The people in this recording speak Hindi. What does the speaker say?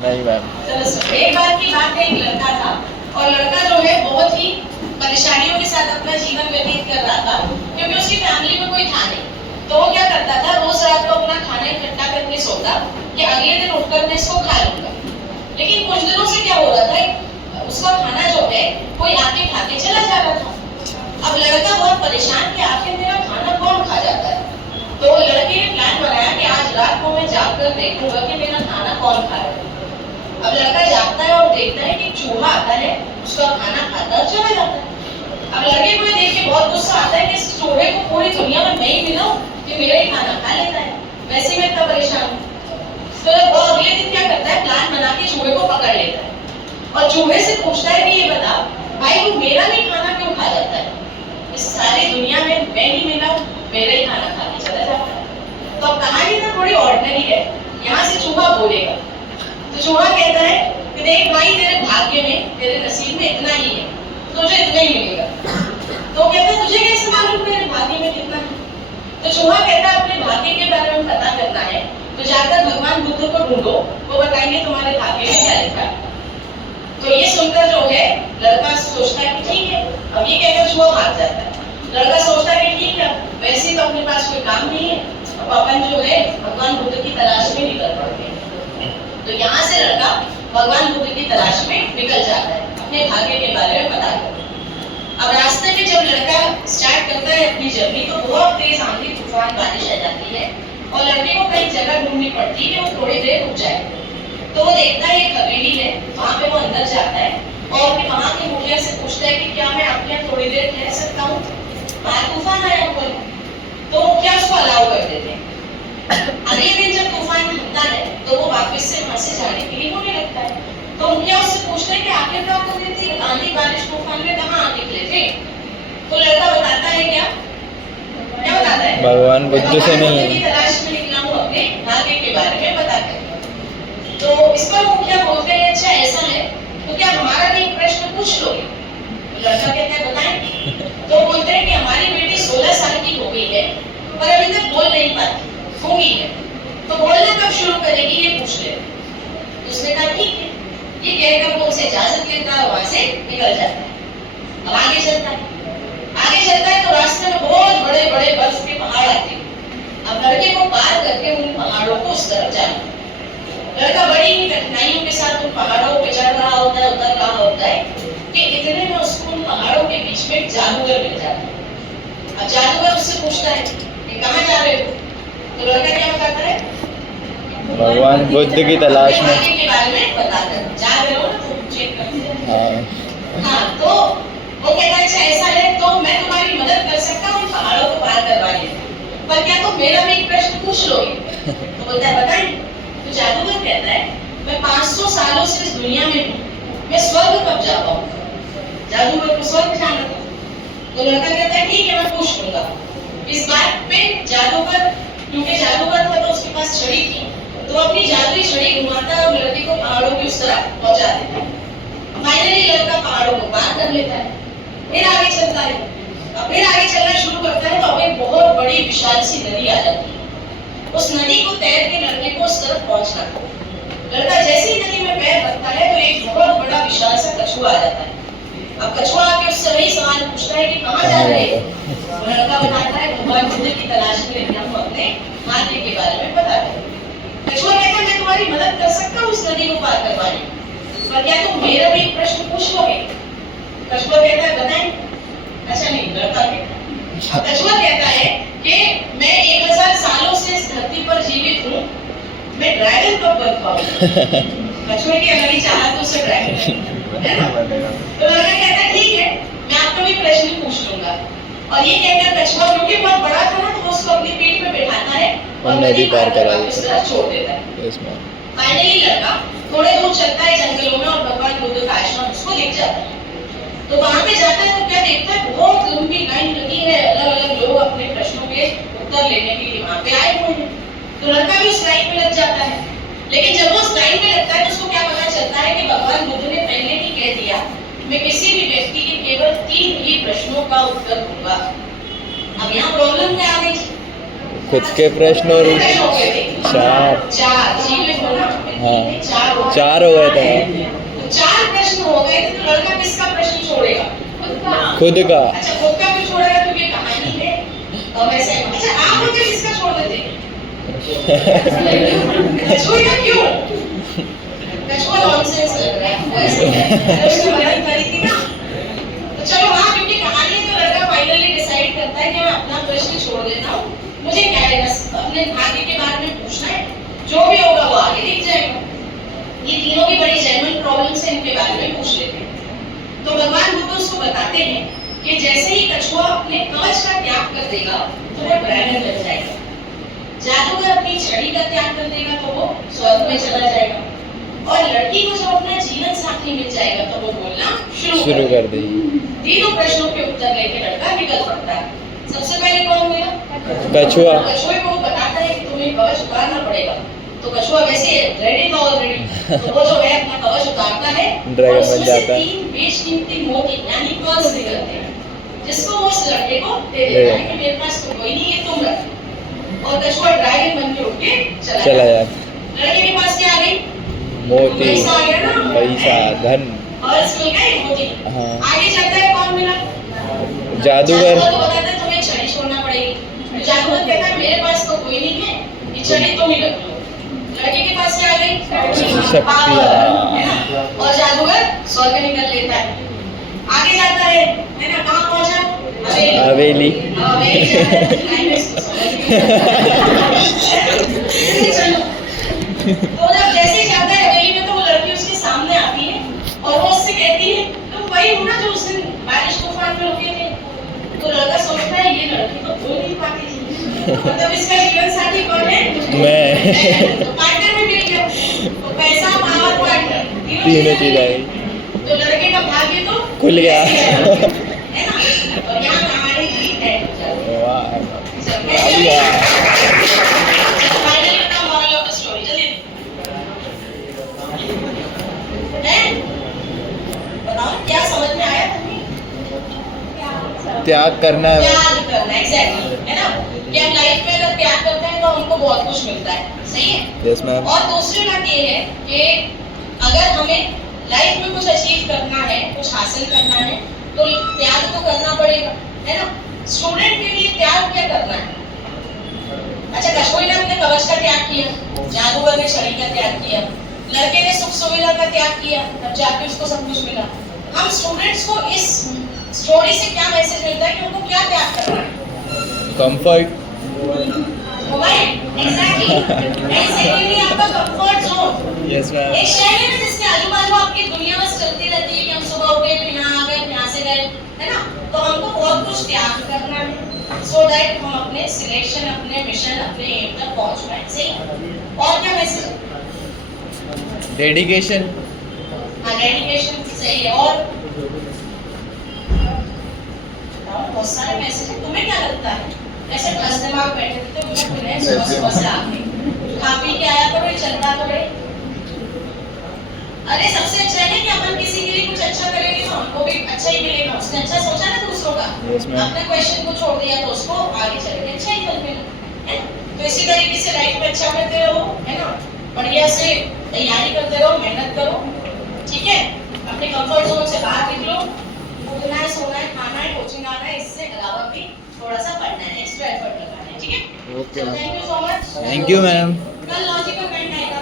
नहीं मैम। एक बार की बात है, एक लड़का था और लड़का जो है बहुत ही परेशानियों के साथ अपना जीवन व्यतीत कर रहा था, क्योंकि उसकी फैमिली में कोई था नहीं। तो वो क्या करता था, रोज रात को अपना खाना इकट्ठा करके सोता कि अगले दिन उठकर मैं इसको खा लूंगा। लेकिन कुछ दिनों से क्या हो रहा था, उसका खाना जो है कोई आके खा के चला जा रहा था। अब लड़का बहुत परेशान कि आखिर मेरा खाना कौन खा जाता है। तो लड़के ने प्लान बनाया कि आज रात को मैं जाकर देखूंगा कि मेरा खाना कौन खा रहा है। अब लड़का जागता है और देखता है कि चूहा आता है, उसका खाना खाता है और चला जाता है। अब लड़के को देख के बहुत गुस्सा आता है कि इस चूहे को पूरी दुनिया में मैं ही मिला कि मेरा ही खाना खा लेता है, वैसे मैं इतना परेशान हूँ। तो वो अगले दिन क्या करता है, प्लान बना के चूहे को पकड़ लेता है और चूहे से पूछता है कि ये बता भाई, वो मेरा ही खाना क्यों खा जाता है? इस सारी दुनिया में मैं ही मिला, मेरा ही खाना खा के चला जाता है। तो अब कहानी ना थोड़ी ऑर्डिनरी है, यहाँ से चूहा बोलेगा। तो चूहा कहता है कि देख भाई, तेरे भाग्य में, तेरे नसीब में इतना ही है, तुझे इतना ही मिलेगा। तो कहता है तुझे कैसे मालूम मेरे भाग्य में कितना है? तो चूहा कहता है अपने भाग्य के बारे में पता करना है तो जाकर भगवान बुद्ध को ढूंढो, वो बताएंगे तुम्हारे भाग्य में क्या लिखा है। तो ये सुनकर जो है लड़का सोचता है कि ठीक है। अब ये कहकर चूहा भाग जाता है। लड़का सोचता है कि ठीक है, वैसे तो अपने पास कोई काम नहीं है, अब अपन जो है भगवान बुद्ध की तलाश में निकल पड़ते हैं। तो यहाँ से लड़का भगवान बुद्ध की तलाश में निकल जाता है, अपने भाग्य के बारे में पता करता है। अब रास्ते में जब लड़का स्टार्ट करता है अपनी जर्नी, तो बहुत तेज आंधी तूफान बारिश आ जाती है और लड़के को कई जगह ढूंढनी पड़ती है कि वो थोड़ी देर रुक जाए। तो वो देखता है एक हवेली है, वहाँ पे वो अंदर जाता है और फिर वहाँ के मुखिया से पूछता है कि क्या मैं आपके यहाँ थोड़ी देर ठहर सकता हूँ, बाहर तूफान आया हुआ है। तो मुखिया उसको अलाउ कर देते हैं। अगले दिन जब तूफान थमता है तो वो वापस से वहाँ से जाने के लिए होने लगता है। तो मुखिया उससे पूछते हैं कि आखिर क्या कर रही थी, आंधी बारिश तूफान में कहाँ निकले थे? तो लड़का बताता है क्या बताता है, भगवान बुद्ध से नहीं की तलाश में निकला हूँ अपने भाग्य के बारे में बता कर। तो इस पर मुखिया बोलते हैं अच्छा ऐसा है तो क्या हमारा भी प्रश्न पूछ लोगे? लड़का कहता है बताएं। तो बोलते हैं कि हमारी बेटी 16 साल की हो गई है पर अभी तक बोल नहीं पाती, गूंगी है, तो बोलना कब शुरू करेगी ये पूछ ले। उसने कहा ठीक है। ये कहकर वो उनसे इजाजत लेता है, वहां से निकल जाता है। अब आगे चलता है तो रास्ते में बहुत बड़े बड़े बर्फ के पहाड़ आते हैं। अब लड़के को पार करके उन पहाड़ों को उस तरफ जाना। लड़का बड़ी ही कठिनाइयों के साथ उन पहाड़ों पे चढ़ रहा होता है, उतर रहा होता है कि इतने में उसको उन पहाड़ों के बीच में एक जादूगर मिल जाता है। अब जादूगर उससे पूछता है कि कहाँ जा रहे हो? तो लड़का क्या बताता है, भगवान बुद्ध की तलाश में। के बारे में बताता है। जा रहे हो ना, तो चेक करते हैं। हाँ, तो वो कहता है अच्छा ऐसा है तो मैं तुम्हारी मदद कर सकता हूँ पहाड़ों को पार करवाने में, पर क्या तुम मेरा भी एक प्रश्न पूछ लोगे? तो बोलता है बताएं। तो जादूगर कहता है मैं 500 सालों से इस दुनिया में हूँ, मैं स्वर्ग कब जा पाऊंगा? जादूगर को स्वर्ग जाना था। तो लड़का कहता है ठीक है मैं पूछ लूंगा। इस बात पे जादूगर, क्योंकि जादूगर था तो उसके पास छड़ी थी, तो अपनी जादुई छड़ी घुमाता है और लड़के को पहाड़ों की उस तरफ पहुंचा देता है। फाइनली लड़का पहाड़ों को पार कर लेता है, फिर आगे चलता है। अब फिर आगे चलना शुरू करता है तो अब एक बहुत बड़ी विशाल सी नदी आ जाती है। उस नदी को तैर के लड़के को उस तरफ पहुंचना था। लड़का जैसे ही नदी में पैर रखता है तो एक बहुत बड़ा विशाल सा कछुआ आ जाता है। अब कछुआ आके उससे वही सवाल पूछता है कि कहाँ जा रहे हो? लड़का बताता है भगवान बुद्ध की तलाश में निकला हूँ, अपने भाग्य के बारे में पता करें। कछुआ कहता है मैं तुम्हारी मदद कर सकता हूँ उस नदी को पार करवाने, पर क्या तुम मेरा भी प्रश्न पूछ लोगे? कछुआ कहता है बताएं। अच्छा नहीं, लड़का कहता है। कछुआ कहता है कि मैं 1000 सालों से इस धरती पर जीवित हूँ, मैं ड्रैगन कब बन पाऊंगा? कछुए की अलग ही चाहत उसे ड्रैगन है ना। तो लड़का कहता है ठीक है मैं आपको भी प्रश्न पूछ लूंगा। और ये कहकर कछुआ क्योंकि बहुत बड़ा था ना तो उसको अपनी पीठ पे बैठाता है और नदी पार करके उस तरह छोड़ देता है। फाइनली लड़का थोड़े दूर चलता है जंगलों में और भगवान बुद्ध का आश्रम उसको दिख जाता है। तो वहां पे जाता है तो क्या देखता है, बहुत लंबी लाइन लगी है, अलग अलग लोग अपने प्रश्नों के उत्तर लेने के लिए वहां पे आए हुए हैं। तो लड़का भी उस लाइन में लग जाता है। लेकिन जब वो उस लाइन में लगता है तो उसको क्या पता चलता है कि भगवान बुद्ध ने पहले ही कह दिया मैं किसी भी व्यक्ति के केवल 3 ही प्रश्नों का उत्तर दूंगा। अब यहाँ प्रॉब्लम क्या आ गई? खुद के प्रश्न और कितने प्रश्न हो गए थे? चार। चार जी लिखो ना। हाँ। चार हो गए। 4 हो गए थे। तो 4 प्रश्न हो गए थे, तो लड़का किसका प्रश्न छोड़ेगा? खुद का। अच्छा, खुद का क्यों छोड़ेगा? क्योंकि कहानी है वैसे। अच्छा, आप लोग किसका छोड़ देते? कछुए का क्यों? कछुआ नॉनसेंस लग रहा है वैसे। उसने मदद करी थी ना। तो चलो हाँ, क्योंकि कहानी है तो लड़का फाइनली डिसाइड करता है कि मैं अपना प्रश्न छोड़ देता हूँ। मुझे क्या है, बस अपने आगे के बारे में पूछना है, जो भी होगा वो आगे दिख जाएगा। ये तीनों भी बड़ी जेन्युइन प्रॉब्लम्स हैं, इनके बारे में पूछ लेते हैं। तो भगवान बुद्ध उसको बताते हैं कि जैसे ही कछुआ अपने कवच का त्याग कर देगा तो वो ड्रैगन बन जाएगा। जादूगर अपनी छड़ी का त्याग कर देगा तो वो स्वर्ग में चला जाएगा। और लड़की को जब अपना जीवन साथी मिल जाएगा तो वो बोलना शुरू कर देगी। तीनों प्रश्नों के उत्तर लेके लड़का निकल पड़ता है। सबसे पहले कौन गया? कछुआ। कछुए को वो बताता है कि तुम्हें कवच उतारना पड़ेगा। तो कछुआ वैसे रेडी था ऑलरेडी, तो वो जो है अपना कवच उतारता है ड्रैगन और उसमें बन से जाता है। 3 बेशकीमती मोती यानी पर्ल्स निकलते हैं, जिसको वो उस लड़के को दे देता है कि मेरे पास तो कोई नहीं, ये तुम रख। और कछुआ ड्रैगन बन के उठ के चला चला जाता है। जाता। लड़के के पास क्या आ गई? मोती, पैसा आ गया ना, पैसा, धन। पर्ल्स मिल गए, मोती। हाँ। आगे जाता है कौन मिला? जादूगर। को बताता है तुम्हें छड़ी छोड़ना पड़ेगी। जादूगर कहता है मेरे पास तो कोई नहीं है, ये छड़ी तुम ही रख लो। लड़के के पास क्या आ गई? शक्तियाँ। है ना? और जादूगर स्वर्ग निकल लेता है। आगे जाता है ना, कहाँ पहुंचा? हवेली। हवेली जाता है, क्लाइमेक्स को समझ गए। चलो, तो जब जैसे ही जाता है हवेली में तो वो लड़की उसके सामने आती है और वो उससे कहती है तुम वही हो ना जो उस दिन बारिश तूफान में रुके थे। तो लड़का सोचता है ये लड़की तो बोल नहीं पाती, मतलब इसका जीवन साथी कौन है? मैं। तो पार्टनर में मिल गया। तो पैसा, पावर, पार्टनर तीनों चीज आई। तो लड़के का भाग्य तो खुल गया। है ना? और यहाँ कहानी की एंड हो जाती है। वाह। चलिए, फाइनली बताओ moral of the story, जल्दी। हैं? बताओ क्या समझ में आया तुम्हें? त्याग करना है। त्याग करना, एग्जैक्टली, है ना? कि हम लाइफ में अगर त्याग करते हैं तो हमको बहुत कुछ मिलता है, सही है? Yes ma'am. और दूसरी बात ये है कि अगर हमें लाइफ में कुछ अचीव करना है, कुछ हासिल करना है, तो त्याग तो करना पड़ेगा, है ना? स्टूडेंट के लिए त्याग क्या करना है? अच्छा, कछुए ने अपने कवच का त्याग किया, जादूगर ने छड़ी का त्याग किया, लड़के ने सुख सुविधा का त्याग किया, तब जाके उसको सब कुछ मिला। हम स्टूडेंट्स को इस स्टोरी से क्या मैसेज मिलता है कि उनको क्या त्याग करना है? कंफर्ट। मोबाइल, एग्जैक्टली, एग्जैक्टली आपका कंफर्ट जोन। Yes ma'am. एक शहर है ना जिसके आजू बाजू आपकी दुनिया बस चलती रहती है कि हम सुबह उठे तो यहाँ आ गए, यहाँ से गए, है ना? तो हमको बहुत कुछ त्याग करना है सो दैट हम अपने सिलेक्शन, अपने मिशन, अपने एम तक पहुँच पाए, सही? और क्या मैसेज? डेडिकेशन। हाँ, डेडिकेशन, सही है। और बहुत सारे मैसेज हैं, तुम्हें क्या लगता है? ऐसे दस दिमाग बैठे थे तो मुझे सुबह से आके खा पी के आया करो, चलता तो रहे। अरे सबसे अच्छा है कि अपन किसी के लिए कुछ अच्छा करेंगे तो हमको भी अच्छा ही मिलेगा। उसने अच्छा सोचा ना दूसरों का, अपने क्वेश्चन को छोड़ दिया तो उसको आगे चल के अच्छा ही फल मिला, है? तो इसी तरीके से लाइफ में अच्छा करते रहो, है ना? बढ़िया से तैयारी करते रहो, मेहनत करो, ठीक है? अपने कंफर्ट जोन से बाहर निकलो, उठना है, सोना है, खाना है, कोचिंग आना है, इससे अलावा भी थोड़ा सा पढ़ना है, एक्स्ट्रा एफर्ट लगाना है, ठीक है? Okay ma'am. Thank you so much. Thank you ma'am. कल लॉजिकल पेन आएगा।